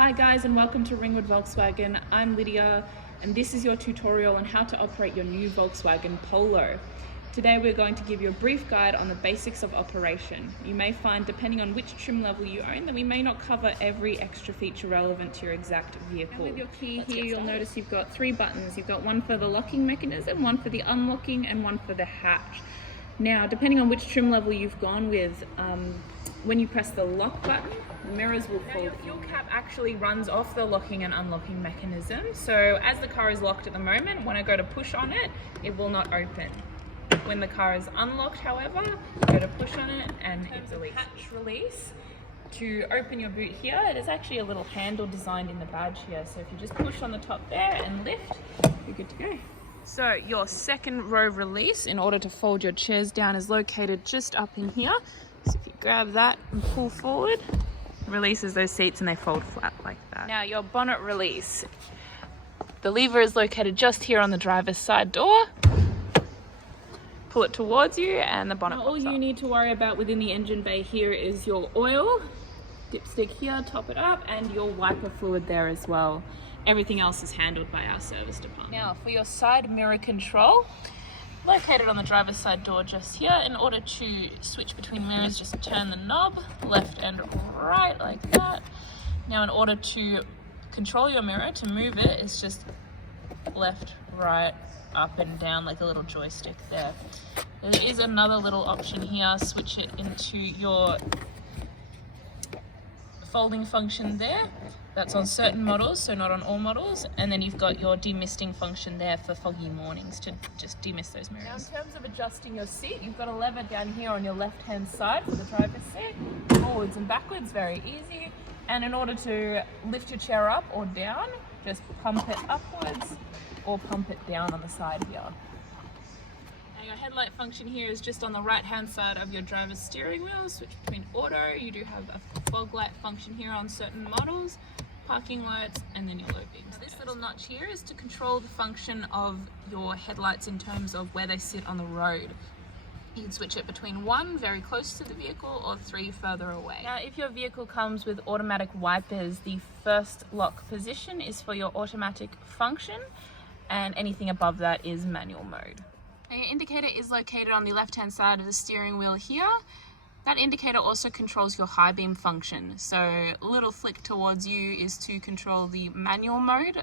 Hi guys, and welcome to Ringwood Volkswagen. I'm Lydia and this is your tutorial on how to operate your new Volkswagen Polo. Today we're going to give you a brief guide on the basics of operation. You may find, depending on which trim level you own, that we may not cover every extra feature relevant to your exact vehicle. And with your key here, you'll notice you've got three buttons. You've got one for the locking mechanism, one for the unlocking, and one for the hatch. Now, depending on which trim level you've gone with, when you press the lock button, the mirrors will fold. Your fuel cap actually runs off the locking and unlocking mechanism. So as the car is locked at the moment, when I go to push on it, it will not open. When the car is unlocked, however, you go to push on it and it releases. Hatch release. To open your boot here, it is actually a little handle designed in the badge here. So if you just push on the top there and lift, you're good to go. So your second row release, in order to fold your chairs down, is located just up in here. So if you grab that and pull forward, it releases those seats and they fold flat like that. Now your bonnet release. The lever is located just here on the driver's side door. Pull it towards you and the bonnet pops up. All you need to worry about within the engine bay here is your oil, dipstick here, top it up, and your wiper fluid there as well. Everything else is handled by our service department. Now for your side mirror control, located on the driver's side door just here. In order to switch between mirrors, just turn the knob left and right like that. Now in order to control your mirror, to move it, it's just left, right, up and down like a little joystick there. There is another little option here, switch it into your folding function there. That's on certain models, so not on all models. And then you've got your demisting function there for foggy mornings to just demist those mirrors. Now in terms of adjusting your seat, you've got a lever down here on your left hand side for the driver's seat. Forwards and backwards, very easy. And in order to lift your chair up or down, just pump it upwards or pump it down on the side here. Now your headlight function here is just on the right hand side of your driver's steering wheel. Switch between auto. You do have a fog light function here on certain models, parking lights, and then your low beams. Now this little notch here is to control the function of your headlights in terms of where they sit on the road. You can switch it between 1 very close to the vehicle or 3 further away. Now if your vehicle comes with automatic wipers, the first lock position is for your automatic function, and anything above that is manual mode. Now your indicator is located on the left hand side of the steering wheel here. That indicator also controls your high beam function. So a little flick towards you is to control the manual mode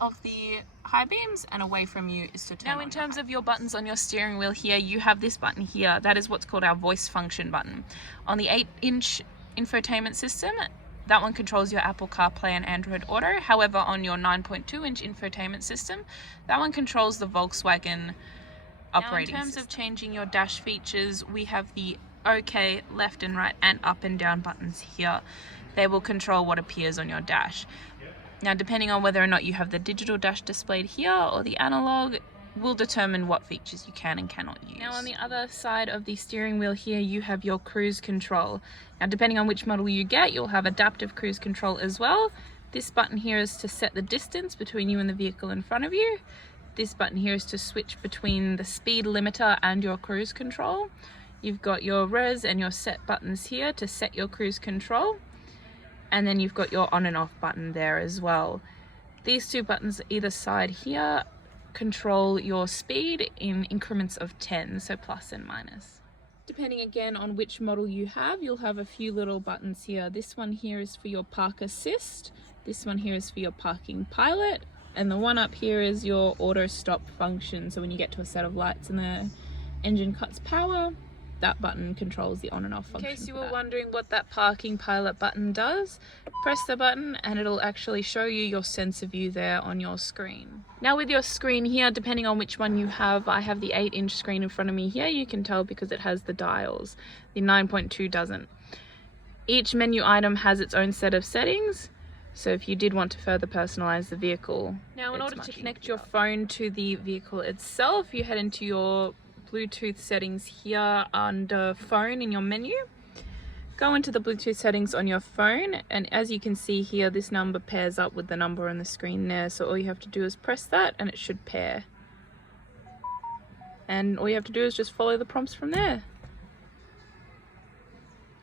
of the high beams, and away from you is to turn on. Now in terms of your buttons on your steering wheel here, you have this button here. That is what's called our voice function button. On the 8-inch infotainment system, that one controls your Apple CarPlay and Android Auto. However, on your 9.2-inch infotainment system, that one controls the Volkswagen operating system. Now in terms of changing your dash features, we have the OK, left and right, and up and down buttons here. They will control what appears on your dash. Now, depending on whether or not you have the digital dash displayed here or the analog, will determine what features you can and cannot use. Now, on the other side of the steering wheel here, you have your cruise control. Now, depending on which model you get, you'll have adaptive cruise control as well. This button here is to set the distance between you and the vehicle in front of you. This button here is to switch between the speed limiter and your cruise control. You've got your res and your set buttons here to set your cruise control. And then you've got your on and off button there as well. These two buttons either side here control your speed in increments of 10, so plus and minus. Depending again on which model you have, you'll have a few little buttons here. This one here is for your park assist. This one here is for your parking pilot. And the one up here is your auto stop function. So when you get to a set of lights and the engine cuts power, that button controls the on and off function. In case you were wondering what that parking pilot button does, press the button and it'll actually show you your sensor view there on your screen. Now with your screen here, depending on which one you have, I have the 8-inch screen in front of me here. You can tell because it has the dials. The 9.2 doesn't. Each menu item has its own set of settings. So if you did want to further personalize the vehicle, now in order to connect your phone to the vehicle itself, you head into your Bluetooth settings here under phone in your menu. Go into the Bluetooth settings on your phone, and as you can see here, this number pairs up with the number on the screen there. So all you have to do is press that and it should pair. And all you have to do is just follow the prompts from there.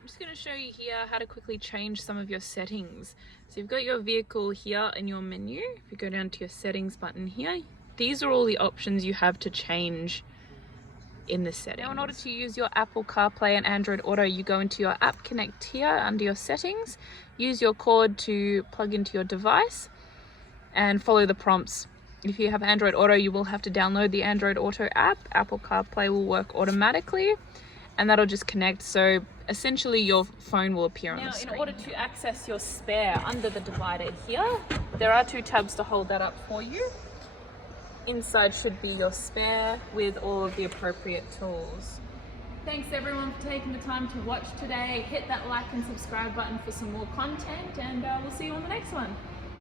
I'm just going to show you here how to quickly change some of your settings. So you've got your vehicle here in your menu. If you go down to your settings button here, these are all the options you have to change in the settings. Now in order to use your Apple CarPlay and Android Auto, you go into your App Connect here under your settings, use your cord to plug into your device and follow the prompts. If you have Android Auto, you will have to download the Android Auto app. Apple CarPlay will work automatically and that'll just connect. So essentially your phone will appear on the screen. Now in order to access your spare under the divider here, there are 2 tabs to hold that up for you. Inside should be your spare with all of the appropriate tools. Thanks everyone for taking the time to watch today. Hit that like and subscribe button for some more content and we'll see you on the next one.